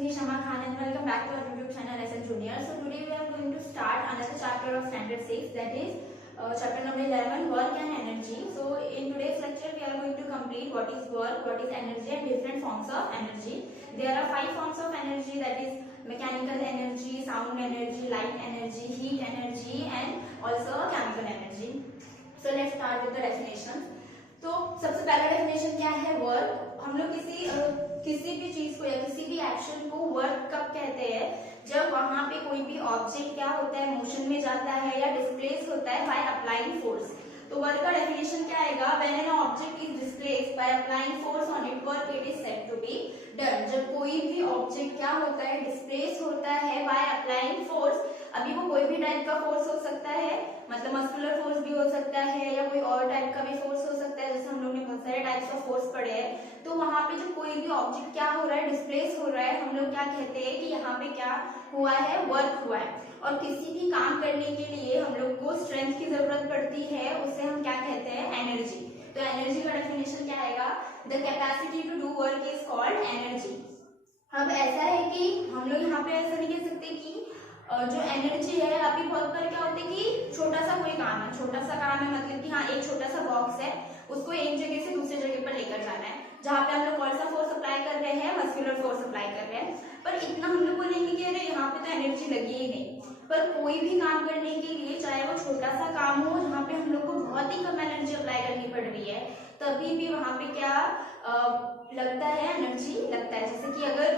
me Shama Khan and welcome back to our YouTube channel SL Junior. So today we are going to start another chapter of Standard 6, that is chapter number 11, Work and Energy. So in today's lecture we are going to complete what is work, what is energy and different forms of energy. There are 5 forms of energy, that is mechanical energy, sound energy, light energy, heat energy and also chemical energy. So let's start with the definitions. तो सबसे पहला definition क्या है, work. हम लोग किसी भी चीज को या किसी भी एक्शन को वर्क कब कहते हैं, जब वहां पे कोई भी ऑब्जेक्ट क्या होता है, मोशन में जाता है या डिस्प्लेस होता है बाय अप्लाइंग फोर्स. तो वर्क का डेफिनेशन क्या आएगा, when an object is displaced by applying force on it, work it is said to be done. जब कोई भी ऑब्जेक्ट क्या होता है, डिस्प्लेस होता है बाय अप्लाइंग फोर्स. अभी वो कोई भी टाइप का फोर्स हो सकता है, मतलब मस्कुलर फोर्स भी हो सकता है या कोई और टाइप का भी फोर्स हो सकता है, जैसे हम लोग ने बहुत सारे टाइप्स ऑफ फोर्स पढ़े हैं. तो वहां पे जब कोई भी ऑब्जेक्ट क्या हो रहा है, डिस्प्लेस हो रहा है, हम लोग क्या कहते हैं कि यहाँ पे क्या हुआ है, वर्क हुआ है. और किसी भी काम करने के लिए हम लोग को स्ट्रेंथ की जरूरत पड़ती है, उसे हम क्या कहते हैं, एनर्जी. तो एनर्जी का डेफिनेशन क्या आएगा, the capacity to do work is called energy. अब ऐसा है कि हम लोग यहाँ पे ऐसा नहीं कह सकते कि जो एनर्जी है, अभी बहुत बार क्या होता है कि छोटा सा कोई काम है, छोटा सा काम है मतलब कि हाँ एक छोटा सा बॉक्स है, उसको एक जगह से दूसरी जगह पर लेकर जाना है, जहाँ पे हम लोग कौन सा फोर्स अप्लाई कर रहे हैं, मस्कुलर फोर्स अप्लाई कर रहे हैं. पर इतना हम लोग बोलेंगे कि अरे यहाँ पे तो एनर्जी लगी ही नहीं. पर कोई भी काम करने के लिए, चाहे वो छोटा सा काम हो जहाँ पे हम लोग को बहुत ही कम एनर्जी अप्लाई करनी पड़ रही है, तभी भी वहां पे क्या लगता है, एनर्जी लगता है. जैसे कि अगर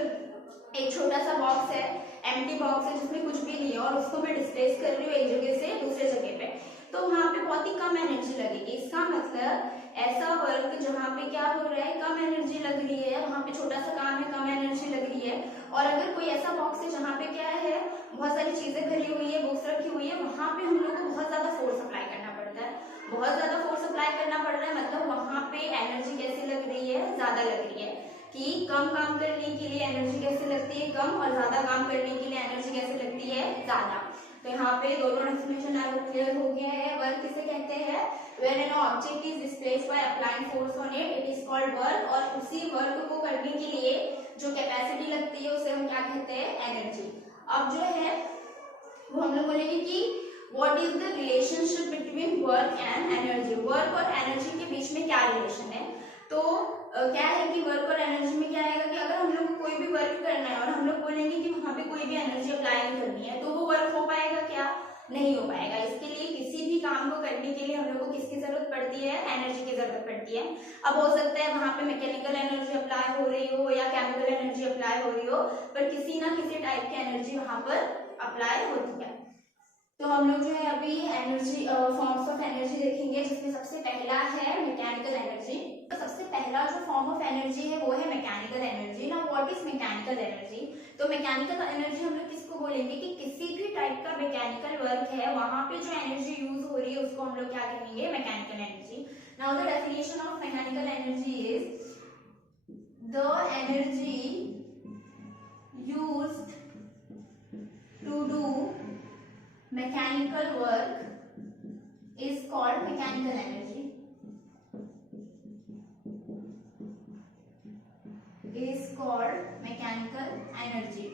एक छोटा सा बॉक्स है, एम्प्टी बॉक्स है जिसमें कुछ भी नहीं है, और उसको मैं डिस्प्लेस कर रही हूँ एक जगह से दूसरे जगह पे, तो वहां पे बहुत ही कम एनर्जी लगेगी. इसका मतलब ऐसा वर्क जहाँ पे क्या हो रहा है, कम एनर्जी लग रही है, वहां पे छोटा सा काम है, कम एनर्जी लग रही है. और अगर कोई ऐसा बॉक्स है जहाँ पे क्या है, बहुत सारी चीजें भरी हुई है, बुक्स रखी हुई है, वहां पे हम लोग को बहुत ज्यादा फोर्स अप्लाई करना पड़ता है. बहुत ज्यादा फोर्स अप्लाई करना पड़ रहा है, मतलब वहां पे एनर्जी कैसी लग रही है, ज्यादा लग रही है. कि कम काम करने के लिए एनर्जी कैसे लगती है, कम, और ज्यादा काम करने के लिए एनर्जी कैसे लगती है, ज्यादा. तो यहाँ पे दोनों डेफिनेशन आपको क्लियर हो गया है. वर्क किसे कहते हैं, when an object is displaced by applying force on it, it is called work. और उसी वर्क को करने के लिए जो कैपेसिटी लगती है उसे हम क्या कहते हैं, एनर्जी. अब जो है वो हम लोग बोलेंगे कि what is the relationship between work and energy. Work और एनर्जी के बीच में क्या रिलेशन है. तो क्या है कि वर्क और एनर्जी में क्या आएगा कि अगर हम लोग को कोई भी वर्क करना है और हम लोग बोलेंगे कि वहां पे कोई भी एनर्जी अप्लाई नहीं करनी है, तो वो वर्क हो पाएगा क्या, नहीं हो पाएगा. इसके लिए किसी भी काम को करने के लिए हम लोग को किसकी जरूरत पड़ती है, एनर्जी की जरूरत पड़ती है. अब हो सकता है वहां पे मैकेनिकल एनर्जी अप्लाई हो रही हो या केमिकल एनर्जी अप्लाई हो रही हो, पर किसी ना किसी टाइप की एनर्जी वहां पर अप्लाई होती है. तो हम लोग जो है अभी एनर्जी फॉर्म्स ऑफ एनर्जी देखेंगे, जिसमें सबसे पहला है मैकेनिकल एनर्जी. तो सबसे पहला जो फॉर्म ऑफ एनर्जी है वो है mechanical energy. Now what is mechanical energy. तो मैकेनिकल एनर्जी हम लोग किसको बोलेंगे कि किसी भी टाइप का मैकेनिकल वर्क है, वहां पे जो एनर्जी यूज हो रही है उसको हम लोग क्या कहेंगे, mechanical energy. Now the definition of mechanical energy is the energy used to do mechanical work is called mechanical energy. Is called mechanical energy.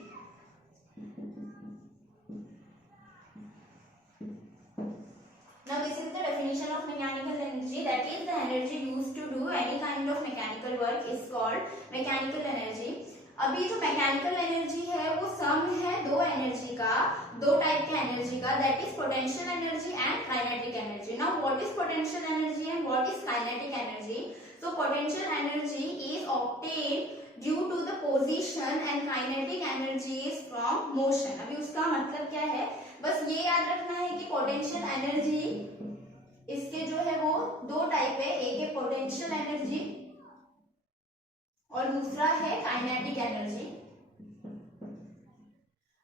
Now this is the definition of mechanical energy, that is the energy used to do any kind of mechanical work is called mechanical energy. अभी जो mechanical energy है वो सम है दो energy का, दो type के energy का, that is potential energy and kinetic energy. Now what is potential energy and what is kinetic energy. So potential energy is obtained due to the position and kinetic energy is from motion. अभी उसका मतलब क्या है, बस ये याद रखना है कि पोटेंशियल एनर्जी इसके जो है वो दो टाइप है, एक है पोटेंशियल एनर्जी और दूसरा है काइनेटिक एनर्जी.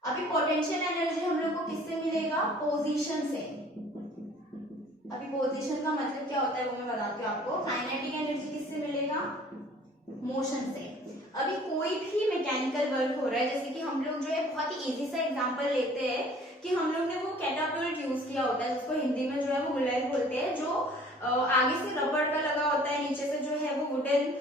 अभी पोटेंशियल एनर्जी हम लोग को किससे मिलेगा, पोजीशन से. अभी पोजीशन का मतलब क्या होता है वो मैं बताती हूँ आपको. काइनेटिक एनर्जी किससे मिलेगा, मोशन से. अभी कोई भी मैकेनिकल वर्क हो रहा है, जैसे कि हम लोग जो है बहुत ही इजी सा एग्जांपल लेते हैं कि हम लोग ने वो कैटापल्ट यूज किया होता है, जिसको हिंदी में जो है वो बुलेट बोलते हैं, जो आगे से रबड़ का लगा होता है, नीचे से जो है वो वुडन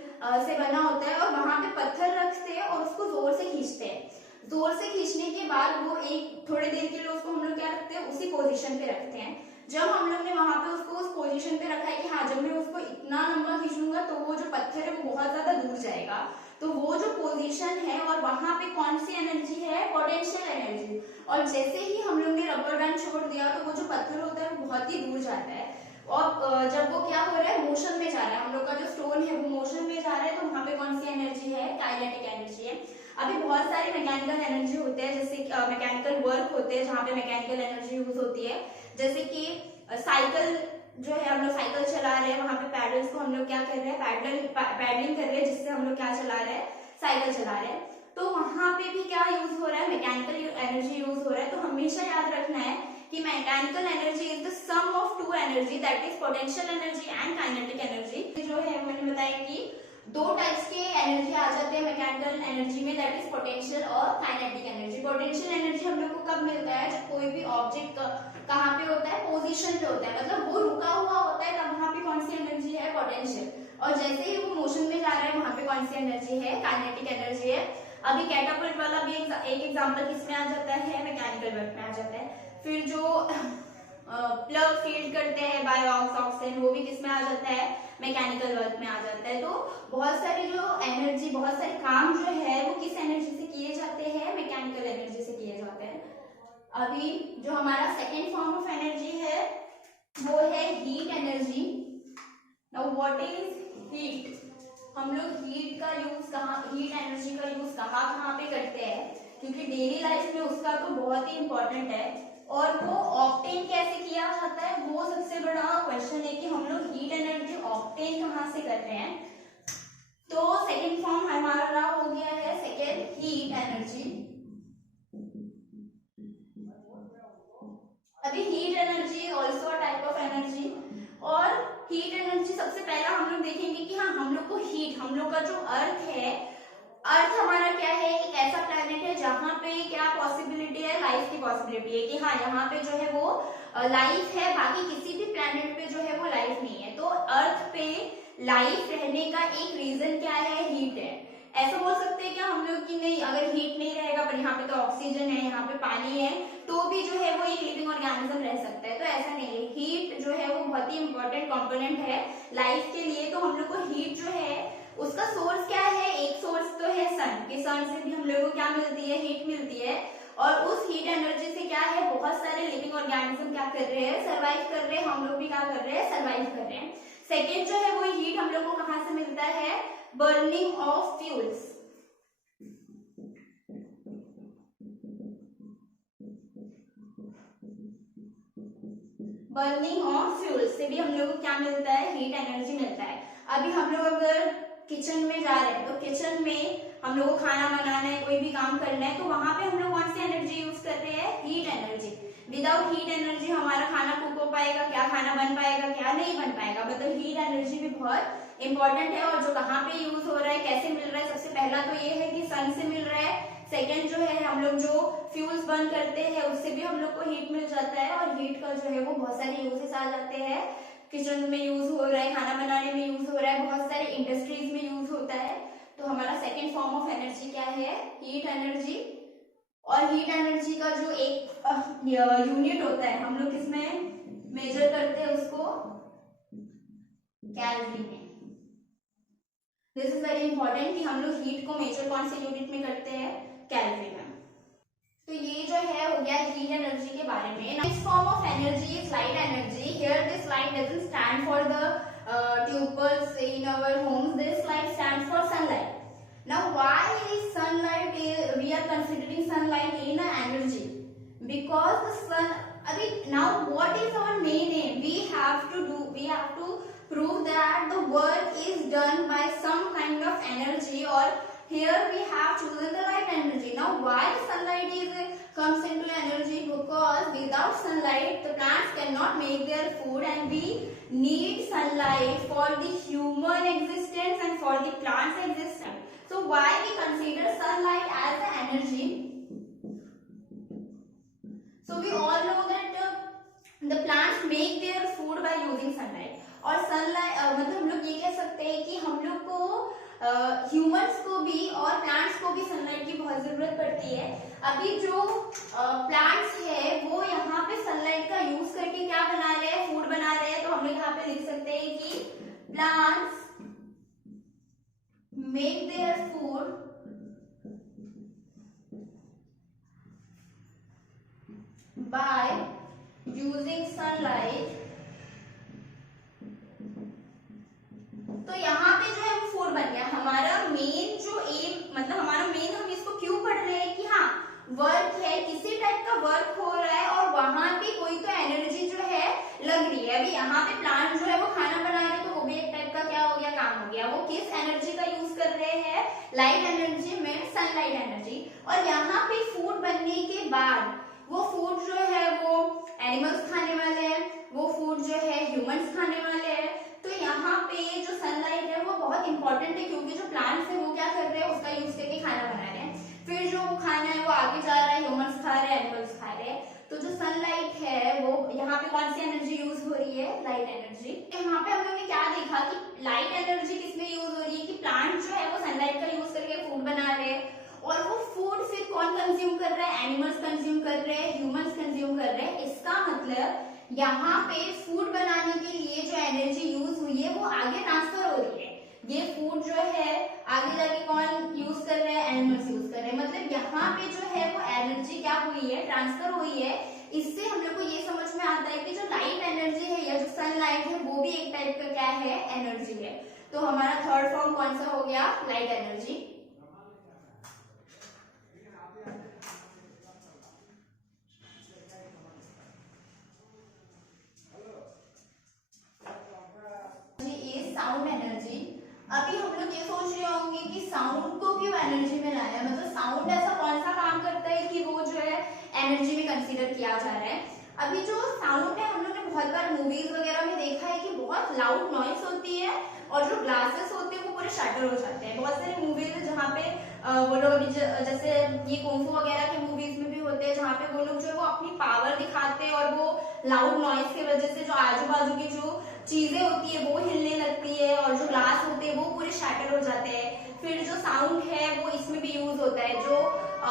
से बना होता है, और वहां पे पत्थर रखते हैं और उसको जोर से खींचते हैं। जोर से खींचने के बाद वो एक थोड़ी देर के लिए उसको हम लोग क्या रखते हैं, उसी पोजीशन पे रखते हैं। जब हम लोग ने वहां पे उसको उस पोजीशन पे रखा है कि हाँ जब मैं उसको इतना लंबा खींचूंगा तो वो जो पत्थर है वो बहुत ज्यादा दूर जाएगा, तो वो जो पोजीशन है और वहां पे कौन सी एनर्जी है, पोटेंशियल एनर्जी। और जैसे ही हम लोग ने रबर बैंड छोड़ दिया तो वो जो पत्थर होता है वो बहुत ही दूर जाता है, और जब वो क्या हो रहा है, मोशन में जा रहा है, हम लोग का जो स्टोन है वो मोशन में जा रहा है, तो वहां पे कौन सी एनर्जी है, काइनेटिक एनर्जी है। अभी बहुत सारी मैकेनिकल एनर्जी होते हैं, जैसे मैकेनिकल वर्क होते हैं जहाँ पे मैकेनिकल एनर्जी यूज होती है, जैसे कि साइकिल जो है, हम लोग साइकिल चला रहे हैं, वहां पे पैडल्स को हम लोग क्या कर रहे हैं, पैडलिंग कर रहे हैं, जिससे हम लोग क्या चला रहे हैं, साइकिल चला रहे हैं। तो वहां पे भी क्या यूज हो रहा है, मैकेनिकल एनर्जी यूज हो रहा है। तो हमेशा याद रखना है कि mechanical energy is the sum of two energy, that is potential energy and kinetic energy. जो है मैंने बताया कि दो टाइप्स के एनर्जी आ जाते हैं मैकेनिकल एनर्जी में, दैट इज पोटेंशियल और काइनेटिक एनर्जी। पोटेंशियल एनर्जी हम लोग को कब मिलता है, जब कोई भी ऑब्जेक्ट कहाँ पे होता है, पोजीशन पे होता है, मतलब वो रुका हुआ होता है, तब वहां पे कौन सी एनर्जी है, पोटेंशियल। और जैसे ही वो मोशन में जा रहा है वहां पे कौन सी एनर्जी है, काइनेटिक एनर्जी है। अभी कैटापल्ट वाला भी एक एग्जांपल किसमें आ जाता है, मैकेनिकल वर्क में आ जाता है। फिर जो प्लग फील्ड करते हैं बाय ऑक्सीजन, वो भी किसमें आ जाता है, मैकेनिकल वर्क में आ जाता है। तो बहुत सारी जो एनर्जी, बहुत सारे काम जो है वो किस एनर्जी से किए जाते हैं, मैकेनिकल एनर्जी से किए जाते हैं। अभी जो हमारा सेकेंड फॉर्म ऑफ एनर्जी है वो है heat energy. Now what is heat, हम लोग हीट का यूज कहाँ, हीट एनर्जी का यूज कहाँ पे करते हैं, क्योंकि डेली लाइफ में उसका तो बहुत ही इंपॉर्टेंट है, और वो ऑब्टेन कैसे किया जाता है, वो सबसे बड़ा क्वेश्चन है कि हम लोग हीट एनर्जी ऑब्टेन कहाँ से कर रहे हैं। तो सेकेंड फॉर्म हमारा हो गया है सेकेंड, हीट एनर्जी। अभी heat energy also a type of energy, और हीट एनर्जी सबसे पहला हम लोग देखेंगे कि हाँ हम लोग को हीट, हम लोग का जो अर्थ है, अर्थ हमारा क्या है, एक ऐसा प्लेनेट है जहाँ पे क्या पॉसिबिलिटी है, लाइफ की पॉसिबिलिटी है कि हाँ यहाँ पे जो है वो लाइफ है, बाकी किसी भी प्लेनेट पे जो है वो लाइफ नहीं है। तो अर्थ पे लाइफ रहने का एक रीजन क्या है, हीट है। ऐसा बोल सकते हैं क्या हम लोग कि नहीं, अगर हीट नहीं रहेगा पर यहाँ पे तो ऑक्सीजन है, यहाँ पे पानी है, तो भी जो है वो एक लिविंग ऑर्गेनिज्म रह सकता है। तो ऐसा नहीं है, हीट जो है वो बहुत ही इंपॉर्टेंट कंपोनेंट है लाइफ के लिए। तो हम लोग को हीट जो है उसका सोर्स क्या है, एक सोर्स तो है सन, कि सन से भी हम लोग को क्या मिलती है, हीट मिलती है। और उस हीट एनर्जी से क्या है, बहुत सारे लिविंग ऑर्गेनिज्म क्या कर रहे हैं, सर्वाइव कर रहे हैं, हम लोग भी क्या कर रहे हैं, सर्वाइव कर रहे हैं। सेकेंड जो है वो हीट हम लोग को कहाँ से मिलता है, burning of fuels. Burning of fuel से भी हम लोग को क्या मिलता है, हीट एनर्जी मिलता है। अभी हम लोग अगर किचन में जा रहे हैं, तो किचन में हम लोग को खाना बनाना है, कोई भी काम करना है, तो वहां पे हम लोग कौन सी एनर्जी यूज कर रहे हैं, heat energy. Without heat energy हमारा खाना कुक हो पाएगा क्या, खाना बन पाएगा क्या, नहीं बन पाएगा। मतलब हीट एनर्जी भी बहुत इंपॉर्टेंट है। और जो कहाँ पे यूज हो रहा है, कैसे मिल रहा है, सबसे पहला तो ये है कि सन से मिल रहा है। सेकेंड जो है हम लोग जो फ्यूल्स बर्न करते हैं उससे भी हम लोग को हीट मिल जाता है, और हीट का जो है वो बहुत सारे यूजेस आ जाते हैं। किचन में यूज हो रहा है, खाना बनाने में यूज हो रहा है, बहुत सारे इंडस्ट्रीज में यूज होता है। तो हमारा सेकेंड फॉर्म ऑफ एनर्जी क्या है, हीट एनर्जी। और हीट एनर्जी का जो एक यूनिट होता है, हम लोग किसमें मेजर करते हैं उसको, कैलोरी में। दिस इज वेरी इंपॉर्टेंट कि हम लोग हीट को मेजर कौन से यूनिट में करते हैं, कैलोरी में। तो ये जो है हो गया हीट एनर्जी के बारे में। Next form of energy is light energy. Here this light doesn't stand for the tubes in our homes. This light stands for sunlight. Now why is sunlight, we are considering sunlight in a energy? Because the sun, now what is our main aim? We have to prove that the work is done by some kind of energy, or here we have chosen the light energy. Now why the sunlight comes into energy? Because without sunlight the plants cannot make their food, and we need sunlight for the human existence and for the plants existence. So why we consider sunlight as the energy? So we all know that the plants make their food by using sunlight. और sunlight मतलब हम लोग ये कह सकते हैं कि हम लोग को ह्यूमंस को भी और प्लांट्स को भी सनलाइट की बहुत जरूरत पड़ती है। अभी जो प्लांट्स है वो यहाँ पे सनलाइट का यूज करके क्या बना रहे हैं, फूड बना रहे हैं। तो हम लोग यहाँ पे लिख सकते हैं कि plants make their food by using sunlight। तो यहाँ पे जो है वो फूड बन गया। हमारा मेन जो एम मतलब हमारा मेन हम इसको क्यों पढ़ रहे हैं कि हाँ वर्क है, किसी टाइप का वर्क हो रहा है और वहां पे कोई तो एनर्जी जो है लग रही है। अभी यहाँ पे प्लांट जो है वो खाना बना रहे हैं तो वो भी एक टाइप का क्या हो गया, काम हो गया। वो किस एनर्जी का यूज कर रहे हैं, लाइट एनर्जी में सनलाइट एनर्जी। और यहाँ पे फूड बनने के बाद वो फूड जो है वो एनिमल्स खाने वाले हैं, वो फूड जो है ह्यूमंस खाने वाले हैं। तो यहाँ पे जो सनलाइट है वो बहुत इंपॉर्टेंट है क्योंकि जो प्लांट्स है वो क्या कर रहे हैं, उसका यूज करके खाना बना रहे हैं। फिर जो वो खाना है वो आगे जा रहा है, ह्यूमंस खा रहे हैं, एनिमल्स खा रहे हैं। तो जो सनलाइट है वो यहाँ पे कौन सी एनर्जी यूज हो रही है, लाइट एनर्जी। यहाँ पे हम लोगों ने क्या देखा कि लाइट एनर्जी किसमें यूज हो रही है कि प्लांट जो है वो सनलाइट का यूज करके फूड बना रहे हैं। और वो फूड फिर कौन कंज्यूम कर रहा है, एनिमल्स कंज्यूम कर रहे हैं, ह्यूमंस कंज्यूम कर रहे हैं। इसका मतलब यहाँ पे फूड बनाने के लिए जो एनर्जी यूज हुई है वो आगे ट्रांसफर हो रही है। ये फूड जो है आगे जाके कौन यूज कर रहे हैं, एनिमल्स यूज कर रहे हैं। मतलब यहाँ पे जो है वो एनर्जी क्या हुई है, ट्रांसफर हुई है। इससे हम लोग को ये समझ में आता है कि जो लाइट एनर्जी है या जो सनलाइट है वो भी एक टाइप का क्या है, एनर्जी है। तो हमारा थर्ड फॉर्म कौन सा हो गया, लाइट एनर्जी। Sound energy. अभी हम लोग ये सोच रहे होंगे कि साउंड को क्यों एनर्जी में लाया, मतलब साउंड ऐसा कौन सा काम करता है कि वो जो है एनर्जी में कंसीडर किया जा रहा है। अभी जो साउंड है हम लोग ने बहुत बार मूवीज वगैरह में देखा है कि बहुत लाउड नॉइस होती है और जो ग्लासेस होते हैं वो पूरे शटर हो जाते हैं। बहुत सारी मूवीज है जहाँ पे वो लोग जैसे ये कुंफू वगैरह की मूवीज में भी होते हैं जहाँ पे वो लोग जो है वो अपनी पावर दिखाते हैं और वो लाउड नॉइस की वजह से जो आजू बाजू की जो चीजें होती है वो हिलने लगती है और जो ग्लास होते हैं वो पूरे शैटर हो जाते हैं। फिर जो साउंड है वो इसमें भी यूज होता है। जो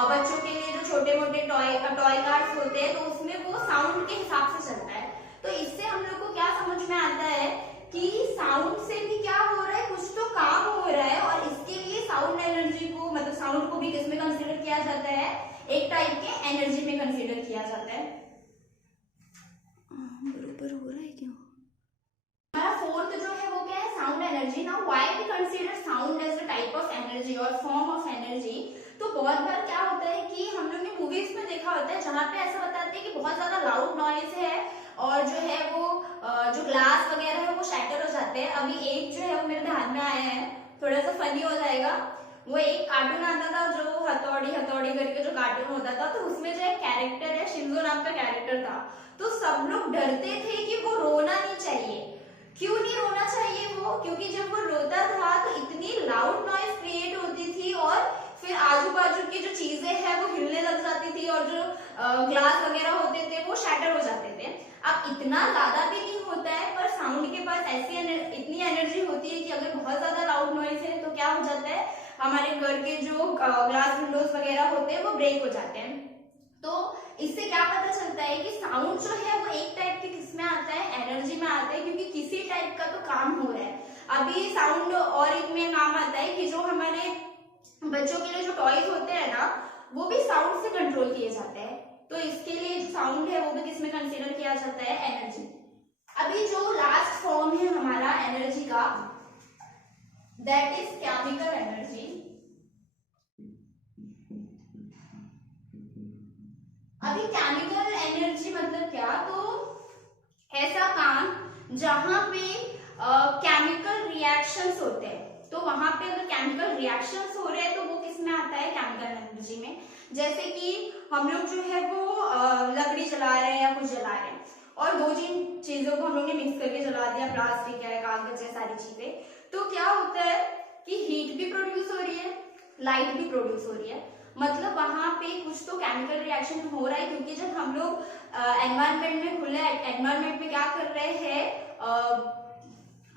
बच्चों के लिए जो छोटे मोटे टॉय कार्स होते हैं तो उसमें वो साउंड के हिसाब से चलता है। तो इससे हम लोग को क्या समझ में आता है कि साउंड से भी क्या हो रहा है, कुछ तो काम हो रहा है। और इसके लिए साउंड एनर्जी को मतलब साउंड को भी किसमें कंसीडर किया जाता है, एक टाइप के एनर्जी में कंसीडर किया जाता है। बरोबर हो रहा है क्यों। हमारा फोर्थ जो है वो क्या है, sound energy. Now why we consider sound as a type of energy और फॉर्म ऑफ एनर्जी। तो बहुत बार क्या होता है कि हम लोग ने मूवीज में देखा होता है जहाँ पे ऐसा बताते हैं कि बहुत ज्यादा लाउड नॉइज है और जो है वो जो ग्लास वगैरह है वो शैटर हो जाते हैं। अभी एक जो है वो मेरे ध्यान में आया है, थोड़ा सा फनी हो जाएगा। वो एक कार्टून आता था जो हथौड़ी हथौड़ी करके जो कार्टून होता था, तो उसमें जो एक कैरेक्टर है, शिंजो नाम का कैरेक्टर था। तो सब लोग डरते थे कि वो रोना नहीं चाहिए। क्यों नहीं रोना चाहिए वो, क्योंकि जब वो रोता था तो इतनी लाउड नॉइज क्रिएट होती थी और फिर आजू बाजू की जो चीजें हैं वो हिलने लग जाती थी और जो ग्लास वगैरह होते थे वो शैटर हो जाते थे। अब इतना ज्यादा भी नहीं होता है पर साउंड के पास ऐसी इतनी एनर्जी होती है कि अगर बहुत ज्यादा लाउड नॉइज है तो क्या हो जाता है, हमारे घर के जो ग्लास विंडोज वगैरह होते हैं वो ब्रेक हो जाते हैं। तो इससे क्या पता चलता है कि साउंड जो है वो एक टाइप के किसमें आता है, एनर्जी में आता है, क्योंकि किसी टाइप का तो काम हो रहा है। अभी साउंड और एक में काम आता है कि जो हमारे बच्चों के लिए जो टॉयज होते हैं ना वो भी साउंड से कंट्रोल किए जाते हैं। तो इसके लिए जो साउंड है वो भी किसमें कंसीडर किया जाता है, एनर्जी। अभी जो लास्ट फॉर्म है हमारा एनर्जी का, दैट इज केमिकल एनर्जी। अभी केमिकल एनर्जी मतलब क्या, तो ऐसा काम जहां पे केमिकल रिएक्शंस होते हैं। तो वहां पे अगर केमिकल रिएक्शंस हो रहे हैं तो वो किस में आता है, केमिकल एनर्जी में। जैसे कि हम लोग जो है वो लकड़ी जला रहे हैं या कुछ जला रहे हैं और दो तीन चीजों को हम लोग ने मिक्स करके जला दिया, प्लास्टिक है, कागज है, सारी चीजें। तो क्या होता है कि हीट भी प्रोड्यूस हो रही है, लाइट भी प्रोड्यूस हो रही है। मतलब वहां पे कुछ तो केमिकल रिएक्शन हो रहा है, क्योंकि जब हम लोग एनवायरनमेंट में, खुले एनवायरनमेंट में क्या कर रहे हैं,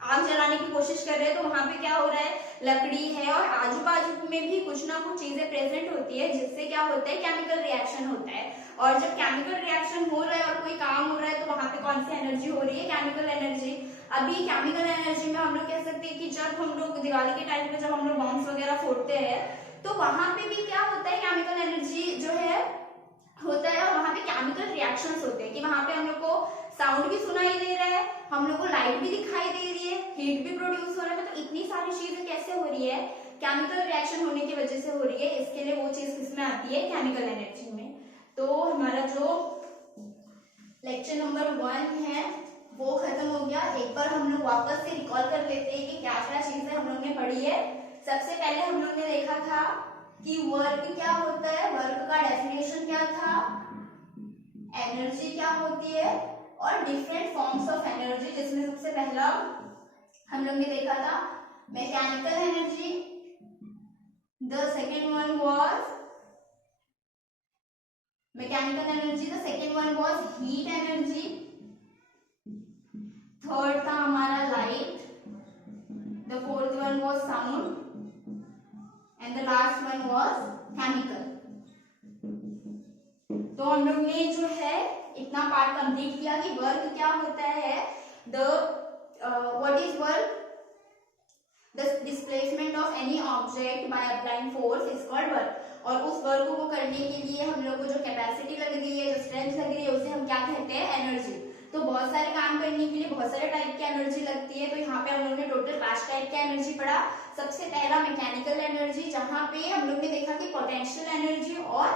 आग जलाने की कोशिश कर रहे हैं तो वहां पे क्या हो रहा है, लकड़ी है और आजू बाजू में भी कुछ ना कुछ चीजें प्रेजेंट होती है जिससे क्या होता है, केमिकल रिएक्शन होता है। और जब केमिकल रिएक्शन हो रहा है और कोई काम हो रहा है तो वहां पे कौन सी एनर्जी हो रही है, केमिकल एनर्जी। अभी केमिकल एनर्जी में हम लोग कह सकते हैं कि जब हम लोग दिवाली के टाइम पे जब हम लोग बॉम्ब्स वगैरह फोड़ते हैं तो वहां पे भी क्या होता है, केमिकल एनर्जी जो है होता है और वहां पे केमिकल रिएक्शंस होते हैं कि वहां पे हम लोग को साउंड भी सुनाई दे रहा है, हम लोग को लाइट भी दिखाई दे रही है, हीट भी प्रोड्यूस हो रहा है। मतलब इतनी सारी चीजें कैसे हो रही है, केमिकल रिएक्शन होने की वजह से हो रही है। इसके लिए वो चीज किसमें आती है, केमिकल एनर्जी में। तो हमारा जो लेक्चर नंबर 1 है वो खत्म हो गया। एक बार हम लोग वापस से रिकॉल कर लेते हैं कि क्या क्या चीजें हम लोग ने पढ़ी है। सबसे पहले हम लोग ने देखा था कि वर्क क्या होता है, वर्क का डेफिनेशन क्या था, एनर्जी क्या होती है और डिफरेंट फॉर्म्स ऑफ एनर्जी, जिसमें सबसे पहला हम लोग ने देखा था mechanical energy, the second one was mechanical energy, the second one was heat energy, third था हमारा light, the fourth one was sound and the last one was chemical. तो हम लोग ने जो है इतना पार्ट कंप्लीट किया कि वर्क क्या होता है, the what is work, the displacement of any object by applying force is called work. और उस वर्क को करने के लिए हम लोग को जो कैपेसिटी लग रही है, जो स्ट्रेंथ लग रही है, उसे हम क्या कहते हैं, एनर्जी। तो बहुत सारे काम करने के लिए बहुत सारे टाइप की एनर्जी लगती है। तो यहाँ पे हम लोग ने टोटल 5 टाइप की एनर्जी पढ़ा। सबसे पहला मैकेनिकल एनर्जी, जहाँ पे हम लोग ने देखा कि पोटेंशियल एनर्जी और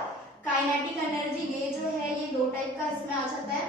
काइनेटिक एनर्जी, ये जो है ये 2 टाइप का इसमें आ जाता है।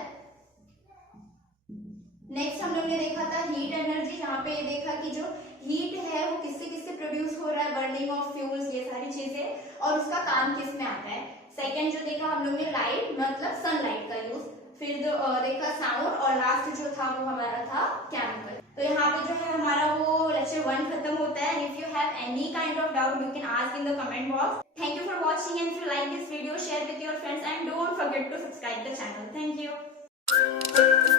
नेक्स्ट हम लोग ने देखा था हीट एनर्जी, जहाँ पे ये देखा कि जो हीट है वो किससे किससे प्रोड्यूस हो रहा है, बर्निंग ऑफ फ्यूल्स, ये सारी चीजें, और उसका काम किस में आता है। सेकेंड जो देखा हम लोग ने लाइट, मतलब सनलाइट का यूज। फिर देखा साउंड, और लास्ट जो था वो हमारा था केमिकल। तो यहाँ पे जो है हमारा वो लेक्चर 1 खत्म होता है। If you have any kind of doubt you can ask in the comment box. Thank you for watching, and if you like this video, share with your friends and don't forget to subscribe the channel. Thank you.